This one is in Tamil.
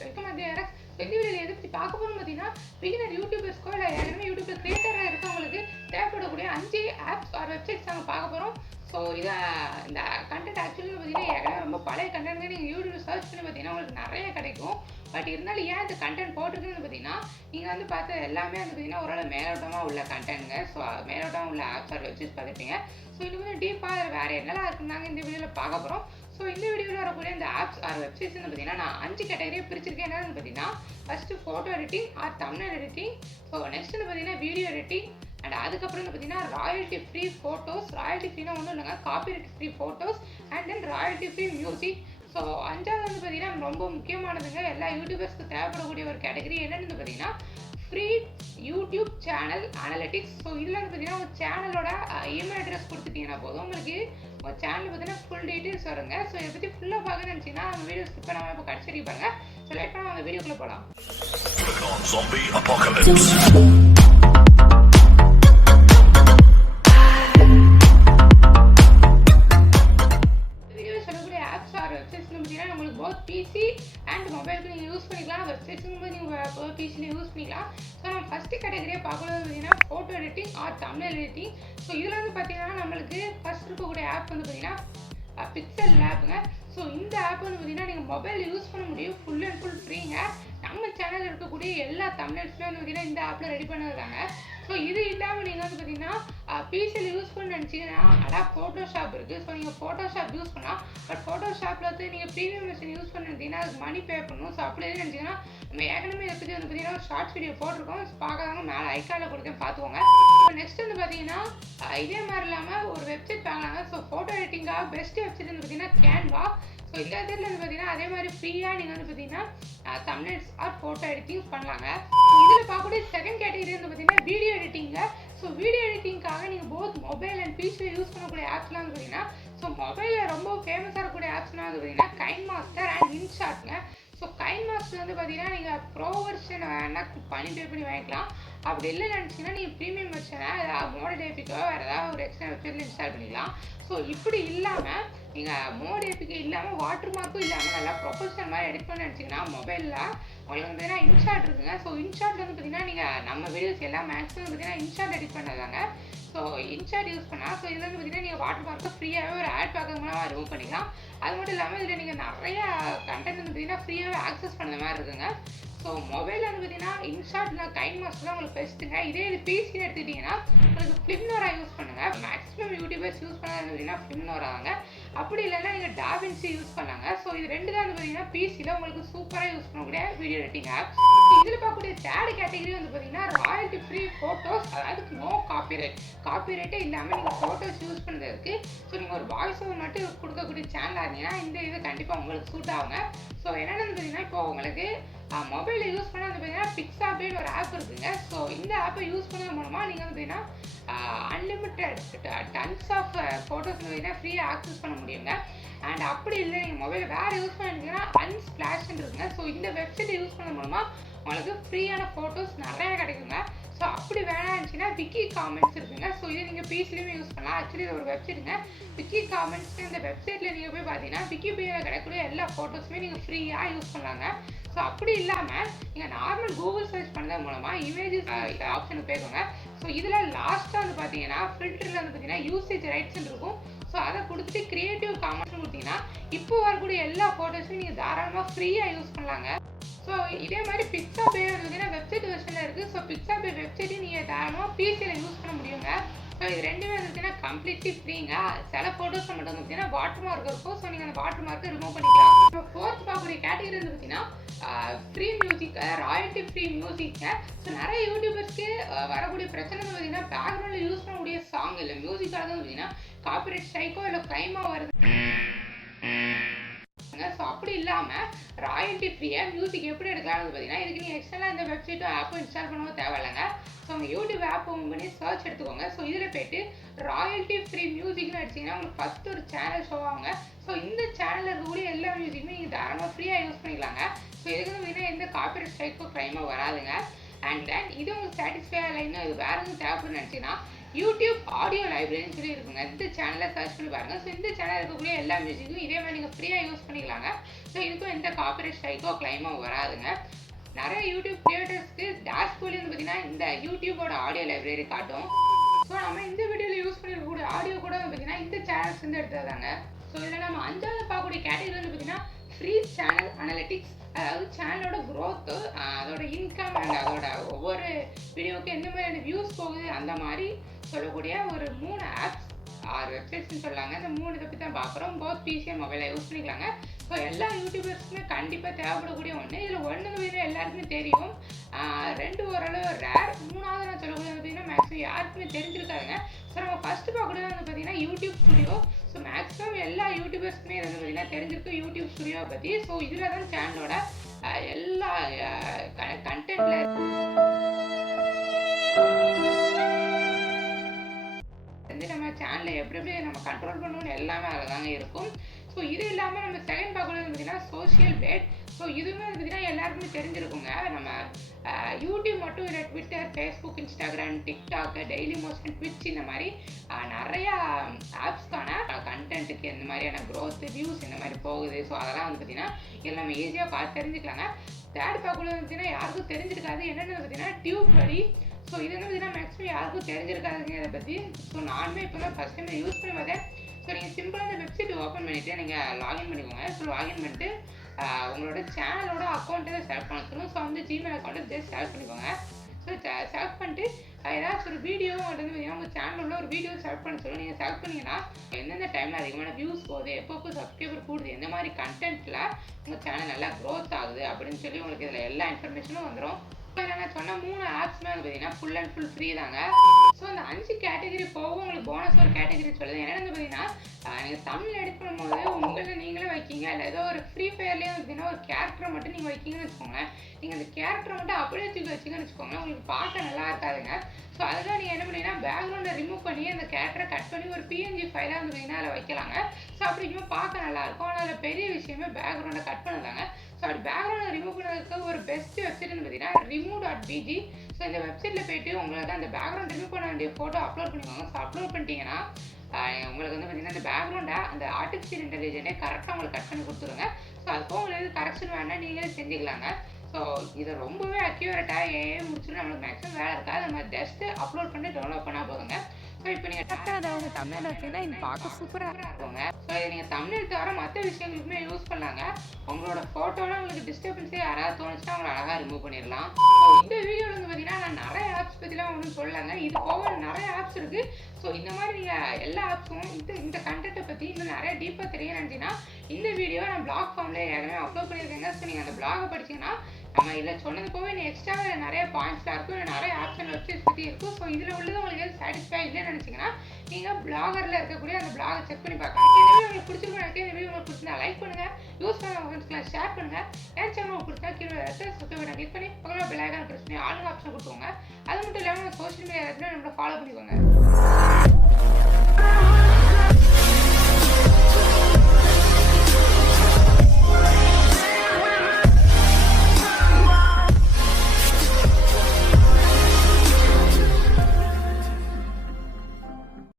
Welcome to ஆர்ஹாக்ஸ். இந்த வீடியோவில் எதை பற்றி பார்க்க போகிறோம் பார்த்தீங்கன்னா, பிகினர் யூடியூபர்ஸ்க்கோ இல்லை ஏற்கனவே யூடியூப்ல கிரியேட்டராக இருக்கவங்களுக்கு தேவைப்படக்கூடிய 5 ஆப்ஸ் ஆர் வெப்சைட்ஸ் நாங்கள் பார்க்க போகிறோம். ஸோ இந்த கண்டென்ட் ஆக்சுவலி பார்த்தீங்கன்னா ஏற்கனவே ரொம்ப பழைய கண்டென்ட் நீங்கள் யூடியூப் சர்ச் பண்ணி பார்த்தீங்கன்னா உங்களுக்கு நிறைய கிடைக்கும். பட் இருந்தாலும் ஏன் இந்த கண்டென்ட் போட்டிருக்குன்னு பார்த்தீங்கன்னா, நீங்கள் வந்து பார்த்து எல்லாமே வந்து பார்த்தீங்கன்னா ஓரளவு மேலோட்டமாக உள்ள கண்டென்ட்டுங்க. ஸோ மேலோட்டமாக உள்ள ஆப்ஸ் ஆர் வெப்சைட்ஸ் பார்த்துருப்பீங்க. ஸோ இன்னும் கொஞ்சம் டீப்பாக வேறு என்னெல்லாம் இருக்குன்னாங்க இந்த வீடியோவில் பார்க்க போகிறோம். ஸோ இந்த வீடியோவில் வரக்கூடிய இந்த ஆப்ஸ் ஆர் வெப்சைட்ஸ்னு பார்த்தீங்கன்னா நான் 5 கேட்டகரியாக பிரிச்சிருக்கேன். என்னன்னு பார்த்தீங்கன்னா, first photo editing or thumbnail editing. So next பார்த்தீங்கன்னா வீடியோ எடிட்டிங். அண்ட் அதுக்கப்புறம் பார்த்தீங்கன்னா ராயல்ட்டி ஃப்ரீ ஃபோட்டோஸ். ராயல்ட்டி ஃப்ரீனா ஒன்றும் இல்லைங்க, copyright free photos and then royalty free music. So அஞ்சாவது வந்து பார்த்தீங்கன்னா ரொம்ப முக்கியமானதுங்க, எல்லா யூடியூபர்ஸ்க்கு தேவைப்படக்கூடிய ஒரு கேட்டகரி என்னென்னு பார்த்தீங்கன்னா free YouTube channel analytics. So இதில் வந்து பார்த்தீங்கன்னா உங்கள் சேனலோட இமெயில் அட்ரஸ் கொடுத்துட்டீங்கன்னா போதும், உங்களுக்கு உங்கள் சேனல் பார்த்தீங்கன்னா ஃபுல் டீட்டெயில்ஸ் வருங்க. ஸோ இதை பற்றி ஃபுல்லாக பார்க்க நினச்சிங்கன்னா அந்த வீடியோ ஸ்கிப் பண்ணாமல் இப்போ கடைசி பாருங்க. ஸோ லைட் பண்ணால் அந்த வீடியோக்குள்ளே போகலாம். நம்மளுக்கு போத் பிசி அண்ட் மொபைலுக்கு நீங்கள் யூஸ் பண்ணிக்கலாம், வெப்சைட்ஸும் நீங்கள் பிசியில் யூஸ் பண்ணிக்கலாம். ஸோ நம்ம ஃபஸ்ட்டு கேட்டகரியாக பார்க்கறது பார்த்தீங்கன்னா photo editing or thumbnail editing. So இதில் வந்து பார்த்தீங்கன்னா நம்மளுக்கு ஃபஸ்ட் இருக்கக்கூடிய ஆப் வந்து பார்த்தீங்கன்னா பிக்சல் லேப்புங்க. ஸோ இந்த ஆப் வந்து பார்த்தீங்கன்னா நீங்கள் மொபைல் யூஸ் பண்ண முடியும், ஃபுல் அண்ட் ஃபுல் ஃப்ரீங்க. நம்ம சேனலில் இருக்கக்கூடிய எல்லா தம்ப்நெயில்ஸுமே வந்து பார்த்தீங்கன்னா இந்த ஆப்பில் ரெடி பண்ணிருக்காங்க. ஸோ இது இல்லாமல் நீங்கள் வந்து பார்த்தீங்கன்னா பிசியில் யூஸ் பண்ண நினச்சிங்கன்னா அதான் ஃபோட்டோஷாப் இருக்குது. ஸோ நீங்கள் ஃபோட்டோஷாப் யூஸ் பண்ணலாம். பட் ஃபோட்டோஷாப்பில் வந்து நீங்கள் ப்ரீமியம் வெர்ஷன் யூஸ் பண்ணிருந்தீங்கன்னா அதுக்கு மணி பே பண்ணணும். ஸோ அப்படி எதுவும் நினச்சிங்கன்னா நம்ம ஏற்கனவே இதை பற்றி வந்து பார்த்தீங்கன்னா ஒரு ஷார்ட்ஸ் வீடியோ போட்டிருக்கோம். பார்க்காதவங்க மேலே ஐக்கானில் கொடுத்தேன் பார்த்துக்கோங்க. ஸோ நெக்ஸ்ட் வந்து பார்த்தீங்கன்னா இதே மாதிரி இல்லாமல் ஒரு வெப்சைட் வாங்கினாங்க. ஸோ ஃபோட்டோ எடிட்டிங்காக பெஸ்ட் வெப்சைட் வந்து பார்த்தீங்கன்னா கேன்வா. ஸோ இந்த வெப்சைட்டில் வந்து பார்த்தீங்கன்னா அதே மாதிரி ஃப்ரீயாக நீங்கள் வந்து பார்த்தீங்கன்னா தம்ப்நெயில்ஸ் ஆர் ஃபோட்டோ எடிட்டிங் பண்ணலாங்க. இதில் பார்க்கக்கூடிய செகண்ட் கேட்டகரி வந்து பார்த்தீங்கன்னா வீடியோ எடிட்டிங்க. ஸோ வீடியோ எடிட்டிங்காக நீங்கள் போத் மொபைல் அண்ட் பிசியில் யூஸ் பண்ணக்கூடிய ஆப்ஸ்லாம் வந்து பார்த்தீங்கன்னா, ஸோ மொபைலில் ரொம்ப ஃபேமஸாக இருக்கக்கூடிய ஆப்ஸ்லாம் வந்து பார்த்தீங்கன்னா கைன் மாஸ்டர் அண்ட் இன்ஷாட்ங்க. ஸோ கைன் மாஸ்டர் வந்து பார்த்தீங்கன்னா நீங்கள் ப்ரோ வெர்ஷன் வேணால் பணி பே பண்ணி வாங்கிக்கலாம். அப்படி இல்லை நினச்சிங்கன்னா நீங்கள் ப்ரீமியம் வெர்ஷனை ஏதாவது மோட் ஏபிக்கோ வேறு ஏதாவது ஒரு எக்ஸ்ட்ரா வெப்சைட்டில் இன்ஸ்டால் பண்ணிக்கலாம். ஸோ இப்படி இல்லாமல் நீங்கள் மோட் ஏபிக்கே இல்லாமல் வாட்டர் மார்க்கும் இல்லாமல் நல்லா ப்ரொஃபஷனல் மாதிரி எடிட் பண்ணி நினச்சிங்கன்னா மொபைலில் உங்களுக்கு வந்து பார்த்தீங்கன்னா இன்ஷாட் இருக்குங்க. ஸோ இன்ஷாட் வந்து பார்த்தீங்கன்னா நீங்கள் நம்ம வீடியோஸ் எல்லாம் மேக்ஸிமம் பார்த்தீங்கன்னா இன்ஷாட் எடிட் பண்ணதாங்க. ஸோ இன்ஷாட் யூஸ் பண்ணால் ஸோ இதில் வந்து பார்த்தீங்கன்னா நீங்கள் வாட்டர் மார்க்கு ஃப்ரீயாகவே ஒரு ஆட் பேக்கர் மூலமாக ரிமூவ் பண்ணிக்கலாம். அது மட்டும் இல்லாமல் இதில் நீங்கள் நிறையா கண்டென்ட் வந்து பார்த்தீங்கன்னா ஃப்ரீயாகவே ஆக்சஸ் பண்ணுற மாதிரி இருக்குங்க. ஸோ மொபைலில் வந்து பார்த்தீங்கன்னா இன்ஷாட்டில் கைன் மாஸ்டர் தான் உங்களுக்கு பெஸ்ட்டுங்க. இதே இது பிசின்னு எடுத்துக்கிட்டிங்கன்னா உங்களுக்கு ஃபிலிம்னோரா யூஸ் பண்ணுங்கள். மேக்ஸிமம் யூடியூபர்ஸ் யூஸ் பண்ணாது பார்த்தீங்கன்னா ஃபிலிம்னோரா தாங்க. அப்படி இல்லைன்னா நீங்கள் டாவின்சி யூஸ் பண்ணாங்க. ஸோ இது ரெண்டு தான் வந்து பார்த்தீங்கன்னா பிசியில் உங்களுக்கு சூப்பராக யூஸ் பண்ணக்கூடிய வீடியோ எடிட்டிங் ஆப். இதில் பார்க்கக்கூடிய தேர்ட் கேட்டகரி வந்து பார்த்தீங்கன்னா ராயல்ட்டி ஃப்ரீ ஃபோட்டோஸ், அதாவது நோ காப்பிரைட். காப்பிரைட்டே இல்லாமல் நீங்கள் ஃபோட்டோஸ் யூஸ் பண்ணுறதுக்கு ஸோ நீங்கள் ஒரு வாய்ஸ் ஓவர் மட்டும் கொடுக்கக்கூடிய சேனலாக இருந்தீங்கன்னா இந்த இது கண்டிப்பாக உங்களுக்கு சூட் ஆகுங்க. ஸோ என்னென்னு பார்த்தீங்கன்னா இப்போ உங்களுக்கு மொபைலில் யூஸ் பண்ண வந்து பார்த்தீங்கன்னா பிக்ஸாபேன்னு ஒரு ஆப் இருக்குங்க. ஸோ இந்த ஆப்பை யூஸ் பண்ணது மூலமாக நீங்கள் வந்து பார்த்தீங்கன்னா அன்லிமிட்டட் டன்ஸ் ஆஃப் ஃபோட்டோஸ் வந்து பார்த்தீங்கன்னா ஃப்ரீயாக ஆக்சஸ் பண்ண முடியுங்க. அண்ட் அப்படி இல்லை நீங்கள் மொபைல் வேறு யூஸ் பண்ணிட்டீங்கன்னா அன்ஸ்பிளாஷ்ன்னு இருக்குங்க. ஸோ இந்த வெப்சைட்டை யூஸ் பண்ணது மூலமாக உங்களுக்கு ஃப்ரீயான ஃபோட்டோஸ் நிறையா கிடைக்குங்க. ஸோ அப்படி வேணாம் இருந்துச்சுன்னா விக்கி காமெண்ட்ஸ் இருக்குங்க. ஸோ இதை நீங்கள் பிசிலையுமே யூஸ் பண்ணலாம். ஆக்சுவலி இது ஒரு வெப்சைட்டுங்க விக்கி காமெண்ட்ஸ். இந்த வெப்சைட்டில் நீங்கள் போய் பார்த்தீங்கன்னா விக்கிபீடியாவில் கிடைக்கக்கூடிய எல்லா ஃபோட்டோஸுமே நீங்கள் ஃப்ரீயாக யூஸ் பண்ணலாங்க. ஸோ அப்படி இல்லாமல் நீங்கள் நார்மல் கூகுள் சர்ச் பண்ணுறது மூலமாக இமேஜஸ் ஆப்ஷனுக்கு போய்க்கோங்க. ஸோ இதில் லாஸ்ட்டாக வந்து பார்த்தீங்கன்னா ஃபில்டரில் வந்து பார்த்தீங்கன்னா யூசேஜ் ரைட்ஸ்ன்னு இருக்கும். ஸோ அதை கொடுத்துட்டு கிரியேட்டிவ் காமெண்ட்ஸ்னு கொடுத்தீங்கன்னா இப்போ வரக்கூடிய எல்லா ஃபோட்டோஸுமே நீங்கள் தாராளமாக ஃப்ரீயாக யூஸ் பண்ணலாங்க. ஸோ இதே மாதிரி பிக்ஸாபே வந்து வெப்சைட் வெர்ஷனில் இருக்குது. ஸோ பிக்ஸாபே வெப்சைட்டையும் நீங்கள் தாராளமாக பிசியில் யூஸ் பண்ண முடியுங்க. ஸோ இது ரெண்டுமே வந்துச்சுன்னா கம்ப்ளீட்லி ஃப்ரீங்க. சில ஃபோட்டோஸ் மட்டும் வந்து பார்த்தீங்கன்னா வாட்டர் மார்க் இருக்கும். ஸோ நீங்கள் அந்த வாட்டர் மார்க்கை ரிமூவ் பண்ணிக்கலாம். இப்போ ஃபோர்த் பார்க்கக்கூடிய கேட்டகரி வந்து பார்த்தீங்கன்னா ஃப்ரீ மியூசிக், ராயல்ட்டி ஃப்ரீ மியூசிக்க. ஸோ நிறைய யூடியூபர்ஸ்க்கு வரக்கூடிய பிரச்சனை வந்து பார்த்தீங்கன்னா பேக்ரவுண்டில் யூஸ் பண்ணக்கூடிய சாங் இல்லை மியூசிக்காக தான் பார்த்தீங்கன்னா காப்பிரைட் ஸ்ட்ரைக்கோ இல்லை க்ளைமாக வருது. ஸோ அப்படி இல்லாமல் ராயல்ட்டி ஃப்ரீயாக மியூசிக் எப்படி எடுக்கலாம்னு பார்த்தீங்கன்னா இதுக்கு நீங்கள் எக்ஸ்ட்ரா இந்த வெப்சைட்டும் ஆப்பும் இன்ஸ்டால் பண்ணவும் தேவையில்லைங்க. ஸோ உங்கள் யூடியூப் ஆப் ஓப்பன் பண்ணி சர்ச் எடுத்துக்கோங்க. ஸோ இதில் போய்ட்டு ராயல்ட்டி ஃப்ரீ மியூசிக்னு அடிச்சிங்கன்னா உங்களுக்கு ஃபஸ்ட்டு ஒரு சேனல் ஷோ ஆகுங்க. ஸோ இந்த சேனலில் இருக்கக்கூடிய எல்லா மியூசிக்குமே நீங்கள் தாராளமாக ஃப்ரீயாக யூஸ் பண்ணிக்கலாங்க. ஸோ இதுக்கு வந்து எந்த காப்பிரைட் ஸ்ட்ரைக்கோ க்ளைமோ வராதுங்க. அண்ட் தென் இது உங்களுக்கு சாட்டிஸ்ஃபை ஆகலைன்னா இது வேறு எதுவும் தேவைப்படுன்னு நினச்சிங்கன்னா யூடியூப் ஆடியோ லைப்ரரின்னு சொல்லி இருக்குங்க. இந்த சேனலை சர்ச் பண்ணி பாருங்க. ஸோ இந்த சேனல் இருக்கக்கூடிய எல்லா மியூசிக்கும் இதே மாதிரி நீங்கள் ஃப்ரீயாக யூஸ் பண்ணிக்கலாங்க. ஸோ இதுக்கும் எந்த காப்பிரைட் ஸ்ட்ரைக்கோ கிளைமோ வராதுங்க. நிறைய யூடியூப் கிரியேட்டர்ஸ்க்கு டேஷ்போர்ட்லேருந்து பார்த்தீங்கன்னா இந்த யூடியூபோட ஆடியோ லைப்ரரி காட்டும். ஸோ நம்ம இந்த வீடியோவில் யூஸ் பண்ணிருக்கக்கூடிய ஆடியோ கூட பார்த்தீங்கன்னா இந்த சேனல்ஸ் வந்து எடுத்ததாங்க. ஸோ இதில் நம்ம 5வது பார்க்கக்கூடிய கேட்டகரி வந்து பார்த்தீங்கன்னா ஃப்ரீ சேனல் அனலிட்டிக்ஸ், அதாவது சேனலோட க்ரோத்து, அதோட இன்கம் அண்ட் அதோட ஒவ்வொரு வீடியோவுக்கு எந்த மாதிரியான வியூஸ் போகுது அந்த மாதிரி சொல்லக்கூடிய ஒரு 3 ஆப்ஸ் ஆர் வெப்சைட்ஸ்ன்னு சொல்லலாங்க. இந்த 3 இதை பற்றி தான் பார்க்குறோம். போத் பிசி அண்ட் மொபைலை யூஸ் பண்ணிக்கலாங்க. ஸோ எல்லா யூடியூபர்ஸுக்குமே கண்டிப்பாக தேவைப்படக்கூடிய ஒன்று. இதில் ஒன்றுங்க வீடியோ எல்லாருக்குமே தெரியும், 2 ஓரளவு ரேர், 3வது நான் சொல்லக்கூடியது பார்த்தீங்கன்னா மேக்ஸிமம் யாருக்குமே தெரிஞ்சிருக்காதுங்க. ஸோ நம்ம ஃபஸ்ட்டு பார்க்கக்கூடியது வந்து பார்த்தீங்கன்னா யூடியூப் ஸ்டுடியோ. ஸோ மேக்ஸிமம் எல்லா யூடியூபர்ஸ்க்குமே இது வந்து பார்த்தீங்கன்னா தெரிஞ்சிருக்கு யூடியூப் ஸ்டுடியோவை பற்றி. ஸோ இதில் தான் சேனலோட எல்லா கண்டென்ட்ல வந்து நம்ம சேனலை எப்படி நம்ம கண்ட்ரோல் பண்ணணும்னு எல்லாமே அதில் தாங்க இருக்கும். ஸோ இது இல்லாமல் நம்ம செகண்ட் பார்க்கறது பார்த்தீங்கன்னா சோஷியல் பேட். ஸோ இதுவுமே பார்த்தீங்கன்னா எல்லாருக்குமே தெரிஞ்சிருக்குங்க. நம்ம யூடியூப் மட்டும் இல்லை, Twitter, Facebook, Instagram, TikTok, daily motion, Twitch இந்த மாதிரி நிறையா ஆப்ஸ்க்கான கண்டென்ட்டுக்கு எந்த மாதிரியான க்ரோத், வியூஸ் இந்த மாதிரி போகுது. ஸோ அதெல்லாம் வந்து பார்த்தீங்கன்னா இதில் நம்ம ஈஸியாக பார்த்து தெரிஞ்சுக்கலாங்க. தேர்ட் பார்க்கறது பார்த்தீங்கன்னா யாருக்கும் தெரிஞ்சிருக்காது, என்னென்னு பார்த்தீங்கன்னா டியூப் படி. ஸோ இது வந்து பார்த்தீங்கன்னா மேக்ஸிமம் யாருக்கும் தெரிஞ்சிருக்காதுங்க இதை பற்றி. ஸோ நானுமே இப்போ தான் ஃபஸ்ட் டைம் யூஸ் பண்ணி பார்த்தேன். ஸோ நீங்கள் சிம்பிளாக இந்த வெப்சைட் ஓப்பன் பண்ணிவிட்டு நீங்கள் லாகின் பண்ணிக்கோங்க. ஸோ லாகின் பண்ணிட்டு உங்களோட சேனலோட அக்கௌண்ட்டை செலக்ட் பண்ண சொல்லுவோம். ஸோ வந்து ஜிமெயில் அக்கௌண்ட்டை ஜஸ்ட் செலக்ட் பண்ணிக்கோங்க. ஸோ செலக்ட் பண்ணிட்டு ஏதாச்சும் ஒரு வீடியோ வந்து பார்த்தீங்கன்னா உங்கள் சேனலில் உள்ள ஒரு வீடியோ செலக்ட் பண்ண சொல்லுவோம். நீங்கள் செலக்ட் பண்ணிங்கன்னா எந்தெந்த டைமில் அதிகமான வியூஸ் போகுது, எப்பப்போ சப்ஸ்கிரைபர் கூடுது, எந்த மாதிரி கண்டென்ட்டில் உங்கள் சேனல் நல்லா க்ரோத் ஆகுது அப்படின்னு சொல்லி உங்களுக்கு இதில் எல்லா இன்ஃபர்மேஷனும் வந்துடும். இப்போ நான் சொன்ன 3 ஆப்ஸுமே வந்து பார்த்தீங்கன்னா ஃபுல் அண்ட் ஃபுல் ஃப்ரீ தாங்க. ஸோ அந்த 5 கேட்டகரி போக உங்களுக்கு போனஸ் ஒரு கேட்டகரி சொல்லுது. என்னென்னு வந்து பார்த்தீங்கன்னா நீங்கள் தமிழ் எடிட் பண்ணும்போது உங்களை நீங்களே வைக்கிங்க, இல்லை ஏதோ ஒரு ஃப்ரீ ஃபயர்லேயே வந்து பார்த்தீங்கன்னா ஒரு கேரக்டரை மட்டும் நீங்கள் வைக்கிங்கன்னு வச்சுக்கோங்களேன். நீங்கள் அந்த கேரக்டரை மட்டும் அப்படியே தூக்கி வச்சிங்கன்னு வச்சுக்கோங்களேன், உங்களுக்கு பார்க்க நல்லா இருக்காதுங்க. ஸோ அதுதான் நீங்கள் என்ன பண்ணீங்கன்னா பேக்ரவுண்டை ரிமூவ் பண்ணி அந்த கேரக்டரை கட் பண்ணி ஒரு பிஎன்ஜி ஃபைலாக வந்து பார்த்தீங்கன்னா அதில் வைக்கலாங்க. ஸோ அப்படிங்கும்போது பார்க்க நல்லாயிருக்கும். ஆனால் அதில் பெரிய விஷயமே பேக்ரவுண்டை கட் பண்ணதாங்க. ஸோ அப்படி பேக்ரவுண்டை ரிமூவ் பண்ணுறதுக்கு ஒரு பெஸ்ட் வெப்சைட்னு பார்த்தீங்கன்னா remove.bg. ஸோ இந்த வெப்சைட்டில் போய்ட்டு உங்களுக்கு அந்த பேக்ரவுண்ட் ரிமூவ் பண்ண வேண்டிய ஃபோட்டோ அப்லோட் பண்ணிக்கோங்க. ஸோ அப்லோட் பண்ணிட்டீங்கன்னா உங்களுக்கு வந்து பார்த்தீங்கன்னா அந்த பேக்ரவுண்டை அந்த ஆர்டிஃபிஷியல் இன்டெலிஜென்ட்டே கரெக்டாக உங்களுக்கு கட் பண்ணி கொடுத்துருங்க. ஸோ அதுக்கு உங்களுக்கு கரெக்ஷன் வேணால் நீங்களே செஞ்சுக்கலாங்க. ஸோ இதை ரொம்பவே அக்யூரேட்டாக முடிச்சுட்டு நம்மளுக்கு மேக்ஸிமம் வேலை இருக்காது. நம்ம ஜஸ்ட்டு அப்லோட் பண்ணி டவுன்லோட் பண்ணால் போதுங்க. ஸோ இப்போ நீங்கள் கரெக்டாக தமிழில் வச்சுன்னா இது பார்க்க சூப்பராக இருக்குங்க. ஸோ இதை நீங்கள் தமிழ் தவிர மற்ற விஷயங்களுக்குமே யூஸ் பண்ணலாங்க. உங்களோட ஃபோட்டோலாம் உங்களுக்கு டிஸ்டர்பன்ஸே யாராவது தோணுச்சுன்னா அவங்களை அழகாக ரிமூவ் பண்ணிடலாம். ஸோ இந்த வீடியோவில் வந்து பார்த்தீங்கன்னா நான் நிறைய ஆப்ஸ் பற்றிலாம் ஒன்றும் சொல்லலைங்க. இது போக நிறைய ஆப்ஸ் இருக்குது. ஸோ இந்த மாதிரி நீங்கள் எல்லா ஆப்ஸும் இந்த கண்டென்ட்டை பற்றி இன்னும் நிறைய டீப்பாக தெரிய நினச்சிங்கன்னா இந்த வீடியோ நான் பிளாக் ஃபார்மில் ஏற்கனவே அப்லோட் பண்ணியிருக்கேங்க. ஸோ நீங்கள் அந்த பிளாகை படிச்சிங்கன்னா நம்ம இதில் சொன்னது போக இன்னும் எக்ஸ்ட்ரா நிறைய பாயிண்ட்ஸ்லாம் இருக்கும், நிறைய ஆப்ஸ் அண்ட் வெப்சைட்ஸ் பற்றி இருக்கும். ஸோ இதில் உள்ளது உங்களுக்கு எது சாட்டிஸ்ஃபை இல்லைன்னு நினச்சிங்கன்னா நீங்கள் பிளாகரில் இருக்கக்கூடிய அந்த பிளாகை செக் பண்ணி பார்க்கலாம். இந்த வீடியோ உங்களுக்கு பிடிச்சிருக்கும் நினைக்கிறேன். இந்த வீடியோ உங்களுக்கு பிடிச்சிருந்தா லைக் பண்ணுங்கள், யூஸ் பண்ண ஃப்ரெண்ட்ஸ்க்குலாம் ஷேர் பண்ணுங்கள். என் சேனல் உங்களுக்கு பிடிச்சா கீழே சப்ஸ்கிரைப் கிளிக் பண்ணி பக்கத்தில் பெல் ஐகான் ப்ரெஸ் பண்ணி ஆல் ஆப்ஷன் கொடுத்துக்கோங்க. அது மட்டும் இல்லாமல் சோஷியல் மீடியா நம்மளை ஃபாலோ பண்ணிக்கோங்க.